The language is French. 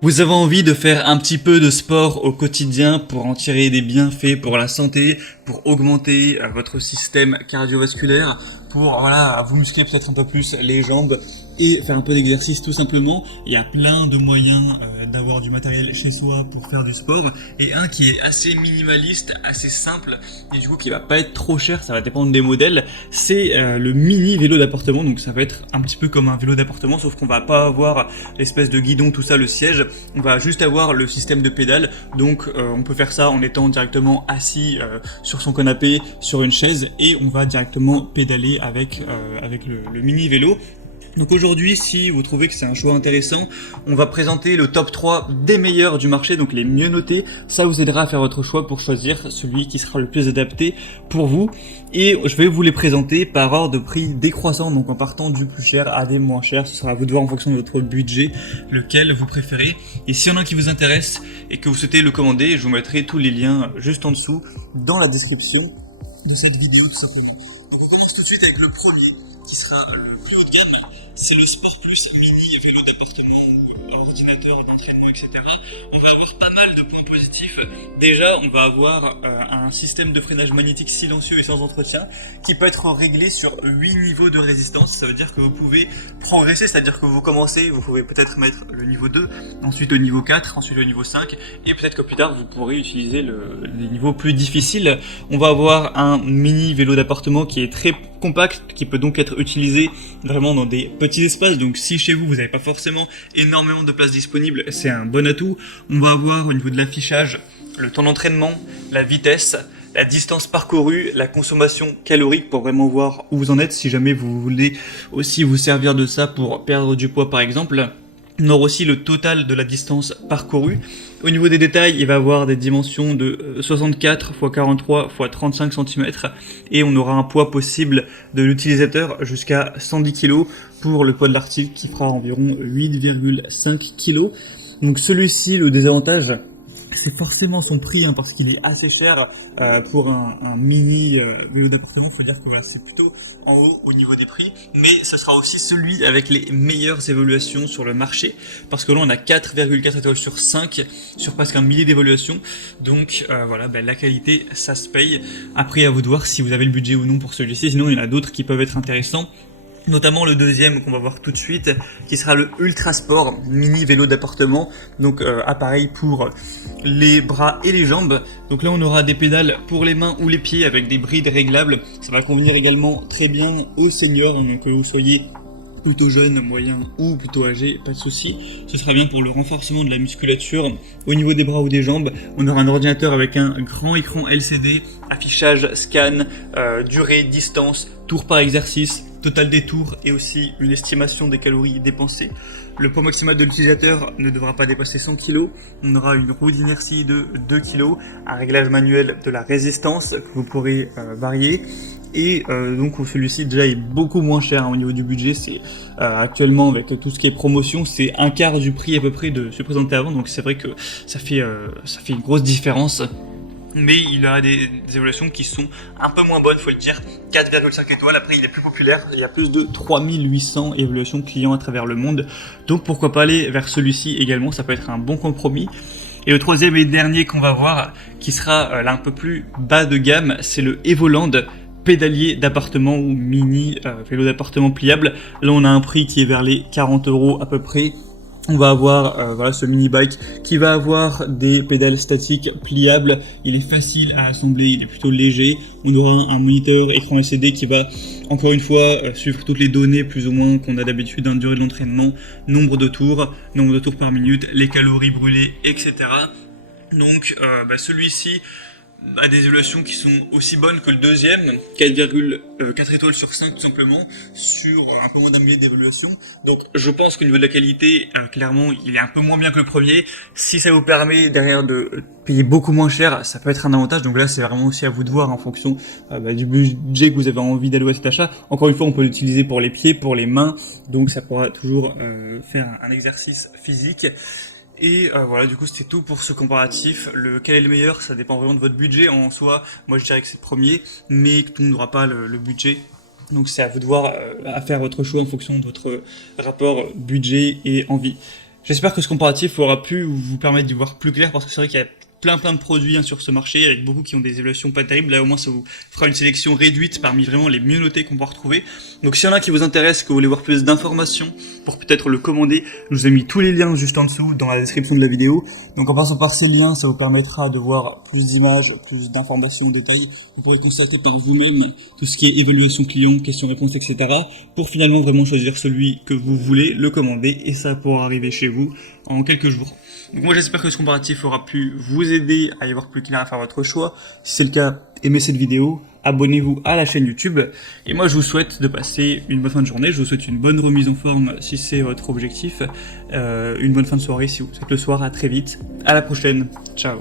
Vous avez envie de faire un petit peu de sport au quotidien pour en tirer des bienfaits pour la santé, pour augmenter votre système cardiovasculaire, pour voilà, vous muscler peut-être un peu plus les jambes et faire un peu d'exercice tout simplement. Il y a plein de moyens d'avoir du matériel chez soi pour faire du sport et un qui est assez minimaliste, assez simple et du coup qui va pas être trop cher, ça va dépendre des modèles, c'est le mini vélo d'appartement. Donc ça va être un petit peu comme un vélo d'appartement sauf qu'on va pas avoir l'espèce de guidon, tout ça, le siège. On va juste avoir le système de pédale, donc on peut faire ça en étant directement assis sur son canapé, sur une chaise, et on va directement pédaler avec le mini vélo. Donc aujourd'hui, si vous trouvez que c'est un choix intéressant, on va présenter le top 3 des meilleurs du marché, donc les mieux notés. Ça vous aidera à faire votre choix pour choisir celui qui sera le plus adapté pour vous. Et je vais vous les présenter par ordre de prix décroissant, donc en partant du plus cher à des moins chers. Ce sera à vous de voir en fonction de votre budget lequel vous préférez. Et s'il y en a un qui vous intéresse et que vous souhaitez le commander, je vous mettrai tous les liens juste en dessous dans la description de cette vidéo tout simplement. Donc on commence tout de suite avec le premier qui sera le plus haut de gamme. C'est le Sport Plus Mini vélo d'appartement ou ordinateur d'entraînement, etc. On va avoir pas mal de points positifs. Déjà, on va avoir un système de freinage magnétique silencieux et sans entretien qui peut être réglé sur 8 niveaux de résistance. Ça veut dire que vous pouvez progresser, c'est-à-dire que vous commencez, vous pouvez peut-être mettre le niveau 2, ensuite le niveau 4, ensuite le niveau 5, et peut-être que plus tard vous pourrez utiliser les niveaux plus difficiles. On va avoir un mini vélo d'appartement qui est très compact, qui peut donc être utilisé vraiment dans des petits espaces. Donc si chez vous vous n'avez pas forcément énormément de place disponible, c'est un bon atout. On va avoir au niveau de l'affichage le temps d'entraînement, la vitesse, la distance parcourue, la consommation calorique pour vraiment voir où vous en êtes si jamais vous voulez aussi vous servir de ça pour perdre du poids par exemple. On aura aussi le total de la distance parcourue. Au niveau des détails, il va avoir des dimensions de 64 x 43 x 35 cm et on aura un poids possible de l'utilisateur jusqu'à 110 kg pour le poids de l'article qui fera environ 8,5 kg. Donc celui-ci, le désavantage, c'est forcément son prix parce qu'il est assez cher pour un mini vélo d'appartement. Il faut dire que voilà, c'est plutôt en haut au niveau des prix, mais ce sera aussi celui avec les meilleures évaluations sur le marché parce que là on a 4,4 étoiles sur 5 sur presque un millier d'évaluations. Donc voilà, la qualité ça se paye. Après à vous de voir si vous avez le budget ou non pour celui-ci, sinon il y en a d'autres qui peuvent être intéressants. Notamment le deuxième qu'on va voir tout de suite, qui sera le Ultra Sport mini vélo d'appartement, donc appareil pour les bras et les jambes. Donc là on aura des pédales pour les mains ou les pieds avec des brides réglables. Ça va convenir également très bien aux seniors, donc que vous soyez plutôt jeune, moyen ou plutôt âgé, pas de souci. Ce sera bien pour le renforcement de la musculature. Au niveau des bras ou des jambes, on aura un ordinateur avec un grand écran LCD, affichage, scan, durée, distance, tours par exercice, total des tours et aussi une estimation des calories dépensées. Le poids maximal de l'utilisateur ne devra pas dépasser 100 kg. On aura une roue d'inertie de 2 kg, un réglage manuel de la résistance que vous pourrez varier. Et donc celui-ci déjà est beaucoup moins cher au niveau du budget. C'est actuellement avec tout ce qui est promotion, c'est un quart du prix à peu près de ce présenté avant. Donc c'est vrai que ça fait une grosse différence. Mais il a des évaluations qui sont un peu moins bonnes, faut le dire. 4,5 étoiles, après il est plus populaire, il y a plus de 3800 évaluations clients à travers le monde. Donc pourquoi pas aller vers celui-ci également, ça peut être un bon compromis. Et le troisième et dernier qu'on va voir, qui sera là un peu plus bas de gamme, c'est le Evoland pédalier d'appartement ou mini vélo d'appartement pliable. Là on a un prix qui est vers les 40 € à peu près. On va avoir voilà ce mini bike qui va avoir des pédales statiques pliables. Il est facile à assembler, il est plutôt léger. On aura un moniteur écran LCD qui va encore une fois suivre toutes les données plus ou moins qu'on a d'habitude dans durée de l'entraînement, nombre de tours par minute, les calories brûlées, etc. Donc celui-ci a des évaluations qui sont aussi bonnes que le deuxième, 4,4 étoiles sur 5 tout simplement, sur un peu moins d'un millier d'évaluations. Donc je pense qu'au niveau de la qualité, clairement, il est un peu moins bien que le premier. Si ça vous permet derrière de payer beaucoup moins cher, ça peut être un avantage. Donc là, c'est vraiment aussi à vous de voir en fonction du budget que vous avez envie d'allouer à cet achat. Encore une fois, on peut l'utiliser pour les pieds, pour les mains, donc ça pourra toujours faire un exercice physique. Et voilà, du coup c'était tout pour ce comparatif. Lequel est le meilleur, ça dépend vraiment de votre budget. En soi, moi je dirais que c'est le premier, mais tout le monde n'aura pas le budget. Donc c'est à vous de voir, à faire votre choix en fonction de votre rapport budget et envie. J'espère que ce comparatif aura pu vous permettre d'y voir plus clair, parce que c'est vrai qu'il y a plein de produits sur ce marché, avec beaucoup qui ont des évaluations pas terribles. Là au moins ça vous fera une sélection réduite parmi vraiment les mieux notés qu'on va retrouver. Donc s'il y en a qui vous intéresse, que vous voulez voir plus d'informations pour peut-être le commander, je vous ai mis tous les liens juste en dessous dans la description de la vidéo. Donc en passant par ces liens, ça vous permettra de voir plus d'images, plus d'informations en détail. Vous pourrez constater par vous-même tout ce qui est évaluation client, questions-réponses, etc. pour finalement vraiment choisir celui que vous voulez, le commander, et ça pourra arriver chez vous en quelques jours. Donc moi j'espère que ce comparatif aura pu vous aider à y voir plus clair, à faire votre choix. Si c'est le cas, aimez cette vidéo, abonnez-vous à la chaîne YouTube, et moi je vous souhaite de passer une bonne fin de journée, je vous souhaite une bonne remise en forme si c'est votre objectif, une bonne fin de soirée si vous êtes le soir, à très vite, à la prochaine, ciao.